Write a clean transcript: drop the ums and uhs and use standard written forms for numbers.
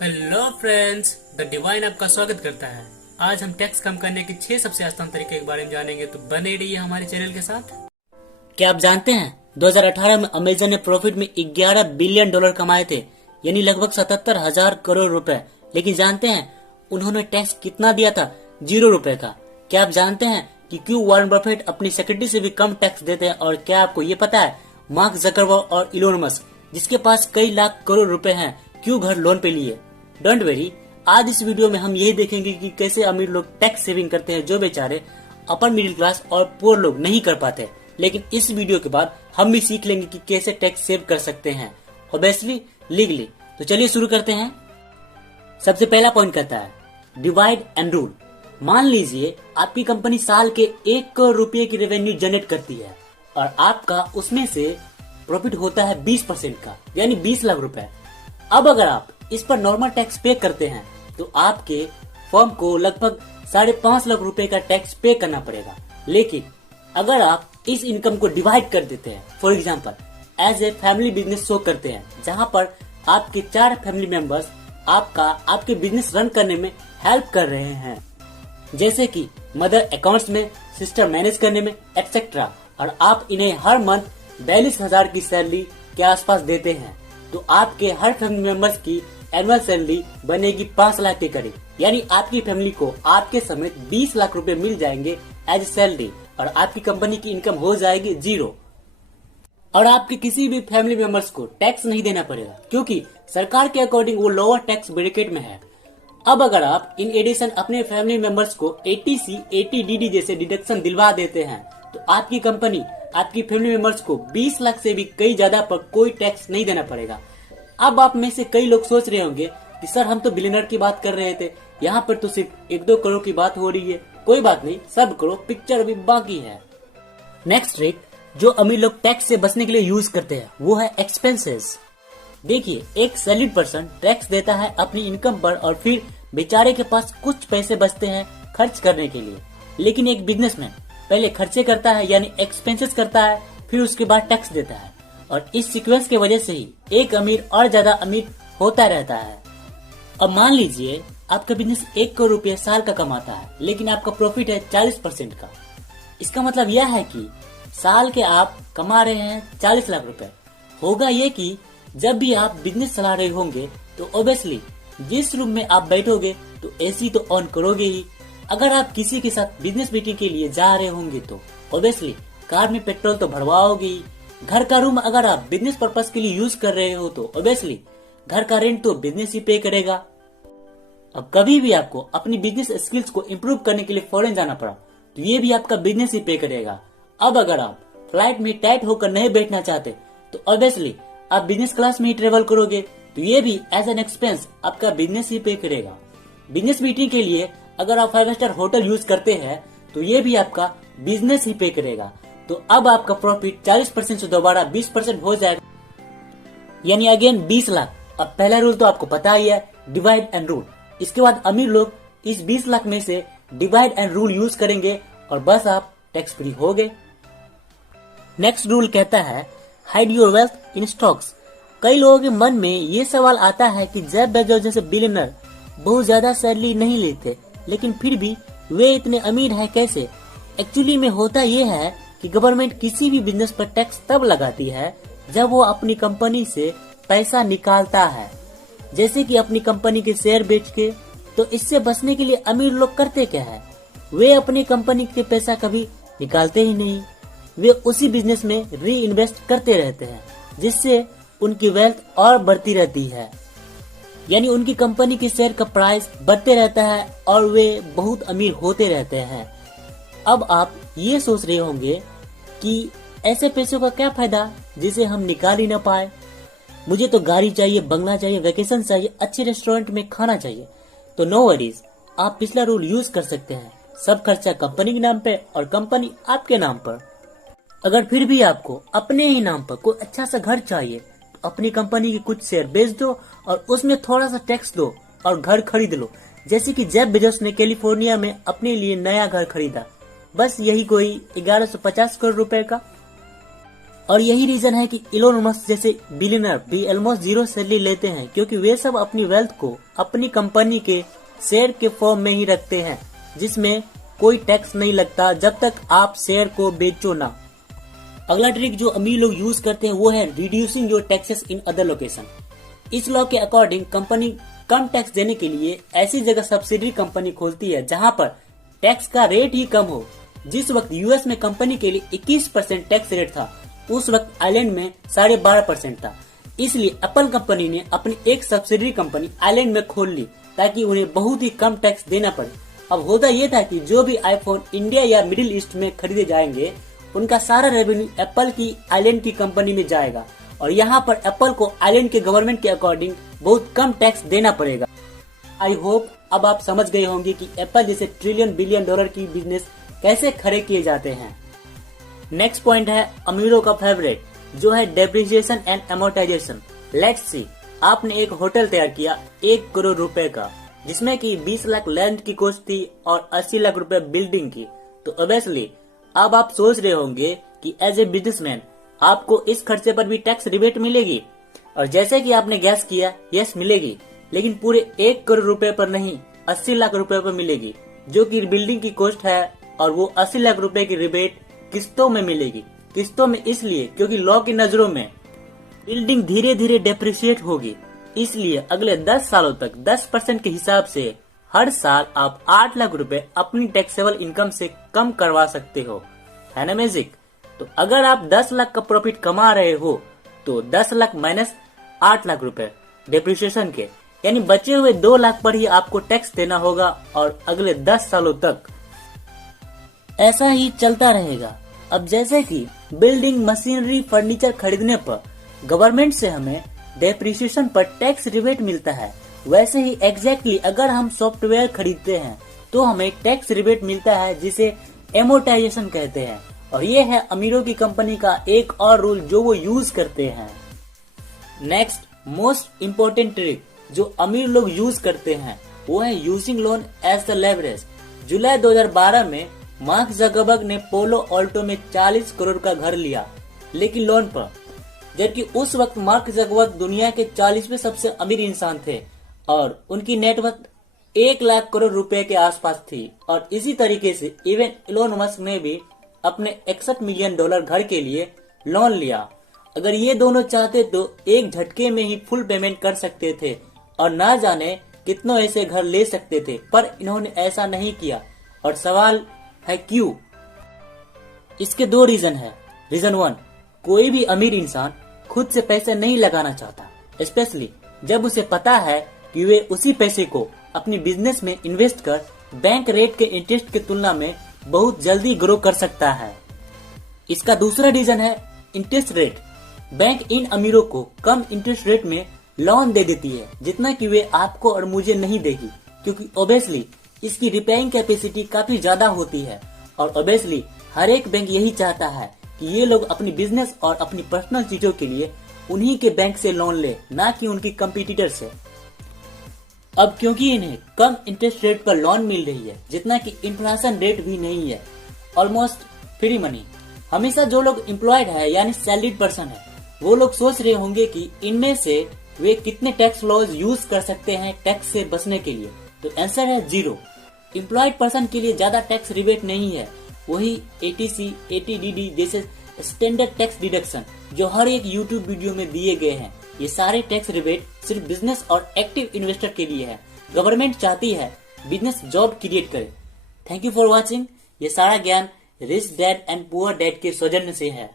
Hello friends, the divine आपका स्वागत करता है। आज हम टैक्स कम करने के 6 सबसे आसान तरीके के बारे में जानेंगे, तो बने रहिए हमारे चैनल के साथ। क्या आप जानते हैं 2018 में अमेजन ने प्रॉफिट में 11 बिलियन डॉलर कमाए थे, यानी लगभग 77,000 करोड़ रुपए। लेकिन जानते हैं उन्होंने टैक्स कितना दिया था? 0 रुपए का। क्या आप जानते हैं कि क्यों वॉरेन बफेट अपनी सेक्रेटरी से भी कम टैक्स देते हैं? और क्या आपको ये पता है मार्क जकरबर्ग और इलोन मस्क, जिसके पास कई लाख करोड़ रुपए हैं, क्यों घर लोन पे लिए? डोंट वेरी, आज इस वीडियो में हम यही देखेंगे कि कैसे अमीर लोग टैक्स सेविंग करते हैं, जो बेचारे अपर मिडिल क्लास और पुअर लोग नहीं कर पाते। लेकिन इस वीडियो के बाद हम भी सीख लेंगे कि कैसे टैक्स सेव कर सकते हैं, ऑब्वियसली लीगली। तो चलिए शुरू करते हैं। सबसे पहला पॉइंट कहता है डिवाइड एंड रूल। मान लीजिए आपकी कंपनी साल के 1 करोड़ रुपए की रेवेन्यू जनरेट करती है और आपका उसमें से प्रॉफिट होता है 20% का, यानी 20 लाख रुपए। अब अगर आप इस पर नॉर्मल टैक्स पे करते हैं तो आपके फर्म को लगभग 5.5 लाख रुपए का टैक्स पे करना पड़ेगा। लेकिन अगर आप इस इनकम को डिवाइड कर देते हैं, for example as a family business show करते हैं, जहां पर आपके 4 फैमिली मेंबर्स आपके बिजनेस रन करने में हेल्प कर रहे हैं, जैसे कि मदर अकाउंट्स में, सिस्टर मैनेज करने में, एक्सेट्रा, और आप इन्हें हर मंथ 42,000 की सैलरी के आसपास देते हैं, तो आपके हर फैमिली मेंबर्स की एनुअल सैलरी बनेगी 5 लाख के करीब। यानी आपकी फैमिली को आपके समेत 20 लाख रुपए मिल जाएंगे एज सैलरी, और आपकी कंपनी की इनकम हो जाएगी 0। और आपके किसी भी फैमिली मेंबर्स को टैक्स नहीं देना पड़ेगा, क्योंकि सरकार के अकॉर्डिंग वो लोअर टैक्स ब्रैकेट में है। अब अगर आप इन एडिशन अपने फैमिली मेंबर्स को 80C 80DD जैसे डिडक्शन दिलवा देते हैं, तो आपकी कंपनी आपकी फैमिली मेंबर्स को 20 लाख से भी कई ज्यादा पर कोई टैक्स नहीं देना पड़ेगा। अब आप में से कई लोग सोच रहे होंगे कि सर, हम तो बिलियनर की बात कर रहे थे, यहाँ पर तो सिर्फ 1-2 करोड़ की बात हो रही है। कोई बात नहीं, सब करो, पिक्चर अभी बाकी है। नेक्स्ट ट्रिक जो अमीर लोग टैक्स से बचने के लिए यूज करते हैं वो है एक्सपेंसेस। देखिए, एक सैलरीड पर्सन टैक्स देता है अपनी इनकम पर और फिर बेचारे के पास कुछ पैसे बचते हैं खर्च करने के लिए। लेकिन एक बिजनेसमैन पहले खर्चे करता है, यानी एक्सपेंसेस करता है, फिर उसके बाद टैक्स देता है, और इस सीक्वेंस की वजह से ही एक अमीर और ज्यादा अमीर होता रहता है। अब मान लीजिए आपका बिजनेस 1 करोड़ रुपए साल का कमाता है, लेकिन आपका प्रॉफिट है 40% का। इसका मतलब यह है कि साल के आप कमा रहे हैं 40 लाख रुपए। होगा ये कि जब भी आप बिजनेस चला रहे होंगे तो ऑब्वियसली जिस रूम में आप बैठोगे तो एसी तो ऑन करोगे ही। अगर आप किसी के साथ बिजनेस मीटिंग के लिए जा रहे होंगे तो ऑब्वियसली कार में पेट्रोल तो भरवाओगे ही। घर का रूम अगर आप बिजनेस पर्पस के लिए यूज कर रहे हो तो ऑब्वियसली घर का रेंट तो बिजनेस ही पे करेगा। अब कभी भी आपको अपनी बिजनेस स्किल्स को इम्प्रूव करने के लिए फॉरेन जाना पड़ा तो ये भी आपका बिजनेस ही पे करेगा। अब अगर आप फ्लाइट में टाइट होकर नहीं बैठना चाहते तो ऑब्वियसली आप बिजनेस क्लास में ही ट्रेवल करोगे, तो ये भी एज एन एक्सपेंस आपका बिजनेस ही पे करेगा। बिजनेस मीटिंग के लिए अगर आप 5 स्टार होटल यूज करते हैं तो ये भी आपका बिजनेस ही पे करेगा। तो अब आपका प्रॉफिट 40% से दोबारा 20% हो जाएगा, यानी अगेन 20 लाख। अब पहला रूल तो आपको पता ही है, डिवाइड एंड रूल। इसके बाद अमीर लोग इस 20 लाख में से डिवाइड एंड रूल यूज करेंगे और बस आप टैक्स फ्री हो गए। नेक्स्ट रूल कहता है hide your wealth in stocks. कई लोगों के मन में ये सवाल आता है कि जेफ बेजोस जैसे बिलियनर बहुत ज्यादा सैलरी नहीं लेते, लेकिन फिर भी वे इतने अमीर हैं कैसे? एक्चुअली में होता ये है कि गवर्नमेंट किसी भी बिजनेस पर टैक्स तब लगाती है जब वो अपनी कंपनी से पैसा निकालता है, जैसे कि अपनी कंपनी के शेयर बेच के। तो इससे बचने के लिए अमीर लोग करते क्या है? वे अपनी कंपनी के पैसा कभी निकालते ही नहीं, वे उसी बिजनेस में री इन्वेस्ट करते रहते हैं, जिससे उनकी वेल्थ और बढ़ती रहती है। यानी उनकी कंपनी के शेयर का प्राइस बढ़ते रहता है और वे बहुत अमीर होते रहते हैं। अब आप ये सोच रहे होंगे कि ऐसे पैसों का क्या फायदा जिसे हम निकाल ही ना पाए? मुझे तो गाड़ी चाहिए, बंगला चाहिए, वेकेशन चाहिए, अच्छे रेस्टोरेंट में खाना चाहिए। तो नो वरीज, आप पिछला रूल यूज कर सकते हैं। सब खर्चा कंपनी के नाम पे और कंपनी आपके नाम पर। अगर फिर भी आपको अपने ही नाम पर कोई अच्छा सा घर चाहिए तो अपनी कंपनी के कुछ शेयर बेच दो और उसमें थोड़ा सा टैक्स दो और घर खरीद लो, जैसे कि जेफ बेजोस ने कैलिफोर्निया में अपने लिए नया घर खरीदा, बस यही कोई 1150 करोड़ रुपए का। और यही रीजन है कि इलोन मस्क जैसे बिलियनर भी ऑलमोस्ट जीरो सैलरी लेते हैं, क्योंकि वे सब अपनी वेल्थ को अपनी कंपनी के शेयर के फॉर्म में ही रखते हैं, जिसमें कोई टैक्स नहीं लगता जब तक आप शेयर को बेचो ना। अगला ट्रिक जो अमीर लोग यूज करते हैं वो है reducing your taxes in other location. इस लॉ के अकॉर्डिंग कंपनी कम टैक्स देने के लिए ऐसी जगह सब्सिडी कंपनी खोलती है जहां पर टैक्स का रेट ही कम हो। जिस वक्त यूएस में कंपनी के लिए 21% टैक्स रेट था, उस वक्त आइलैंड में 12.5% था। इसलिए एप्पल कंपनी ने अपनी एक सब्सिडी कंपनी आइलैंड में खोल ली ताकि उन्हें बहुत ही कम टैक्स देना पड़े। अब होता यह था कि जो भी आईफोन इंडिया या मिडिल ईस्ट में खरीदे जाएंगे, उनका सारा रेवेन्यू एप्पल की आइलैंड की कंपनी में जाएगा और यहाँ पर एप्पल को आइलैंड के गवर्नमेंट के अकॉर्डिंग बहुत कम टैक्स देना पड़ेगा। आई होप अब आप समझ गए होंगे कि एप्पल जैसे ट्रिलियन बिलियन डॉलर की बिजनेस कैसे खड़े किए जाते हैं। नेक्स्ट पॉइंट है अमीरों का फेवरेट, जो है depreciation and amortisation. Let's see, आपने एक होटल तैयार किया 1 करोड़ रुपए का, जिसमें कि 20 लाख लैंड की कॉस्ट थी और 80 लाख रुपए बिल्डिंग की। तो ऑब्वियसली अब आप सोच रहे होंगे कि एज ए बिजनेसमैन आपको इस खर्चे पर भी टैक्स रिबेट मिलेगी, और जैसे कि आपने गैस किया, यस मिलेगी, लेकिन पूरे 1 करोड़ रुपए पर नहीं, 80 लाख रुपए पर मिलेगी, जो कि बिल्डिंग की कॉस्ट है। और वो 80 लाख रुपए की रिबेट किस्तों में मिलेगी। किस्तों में इसलिए क्योंकि लॉ की नजरों में बिल्डिंग धीरे धीरे डेप्रिशिएट होगी, इसलिए अगले 10 सालों तक 10% के हिसाब से हर साल आप 8 लाख रुपए अपनी टैक्सेबल इनकम से कम करवा सकते हो। है ना मैजिक? तो अगर आप 10 लाख का प्रॉफिट कमा रहे हो तो 10 लाख माइनस 8 लाख रुपए डेप्रिसिएशन के, यानी बचे हुए 2 लाख पर ही आपको टैक्स देना होगा और अगले 10 सालों तक ऐसा ही चलता रहेगा। अब जैसे कि बिल्डिंग, मशीनरी, फर्नीचर खरीदने पर गवर्नमेंट से हमें डेप्रिसिएशन पर टैक्स रिबेट मिलता है, वैसे ही एग्जैक्टली अगर हम सॉफ्टवेयर खरीदते हैं तो हमें टैक्स रिबेट मिलता है, जिसे एमोर्टाइजेशन कहते हैं। और ये है अमीरों की कंपनी का एक और रूल जो वो यूज करते हैं। नेक्स्ट मोस्ट इम्पोर्टेंट ट्रिक जो अमीर लोग यूज करते हैं वो है using loan as the leverage. जुलाई 2012 में मार्क जकरबर्ग ने पोलो ऑल्टो में 40 करोड़ का घर लिया, लेकिन लोन पर, जबकि उस वक्त मार्क जकरबर्ग दुनिया के 40वें सबसे अमीर इंसान थे और उनकी नेटवर्थ 1 लाख करोड़ रुपए के आसपास थी। और इसी तरीके से इवन इलोन मस्क ने भी अपने 61 मिलियन डॉलर घर के लिए लोन लिया। अगर ये दोनों चाहते तो एक झटके में ही फुल पेमेंट कर सकते थे और ना जाने कितनों ऐसे घर ले सकते थे, पर इन्होंने ऐसा नहीं किया। और सवाल है क्यों? इसके 2 रीजन है। रीजन 1, कोई भी अमीर इंसान खुद से पैसे नहीं लगाना चाहता, स्पेशली जब उसे पता है कि वे उसी पैसे को अपनी बिजनेस में इन्वेस्ट कर बैंक रेट के इंटरेस्ट की तुलना में बहुत जल्दी ग्रो कर सकता है। इसका दूसरा रीजन है इंटरेस्ट रेट। बैंक इन अमीरों को कम इंटरेस्ट रेट में लोन दे देती है, जितना कि वे आपको और मुझे नहीं देगी, क्योंकि ऑब्वियसली इसकी रिपेइंग कैपेसिटी काफी ज्यादा होती है। और ऑब्वियसली हर एक बैंक यही चाहता है कि ये लोग अपनी बिजनेस और अपनी पर्सनल चीजों के लिए उन्हीं के बैंक से लोन ले, ना कि उनकी कंपटीटर से। अब क्योंकि इन्हें कम इंटरेस्ट रेट पर लोन मिल रही है, जितना कि इन्फ्लेशन रेट भी नहीं है, ऑलमोस्ट फ्री मनी, हमेशा जो लोग एम्प्लॉयड है यानी सैलरीड पर्सन है, वो लोग सोच रहे होंगे कि इनमें से वे कितने टैक्स लॉज यूज कर सकते हैं टैक्स से बचने के लिए। तो आंसर है 0। एम्प्लॉयड पर्सन के लिए ज्यादा टैक्स रिबेट नहीं है, वही ATC, ATDD जैसे स्टैंडर्ड टैक्स डिडक्शन जो हर एक यूट्यूब वीडियो में दिए गए हैं, ये सारे टैक्स रिबेट सिर्फ बिजनेस और एक्टिव इन्वेस्टर के लिए है। गवर्नमेंट चाहती है बिजनेस जॉब क्रिएट करे। Thank you for watching. ये सारा ज्ञान rich dad and poor dad के सौजन्य से है।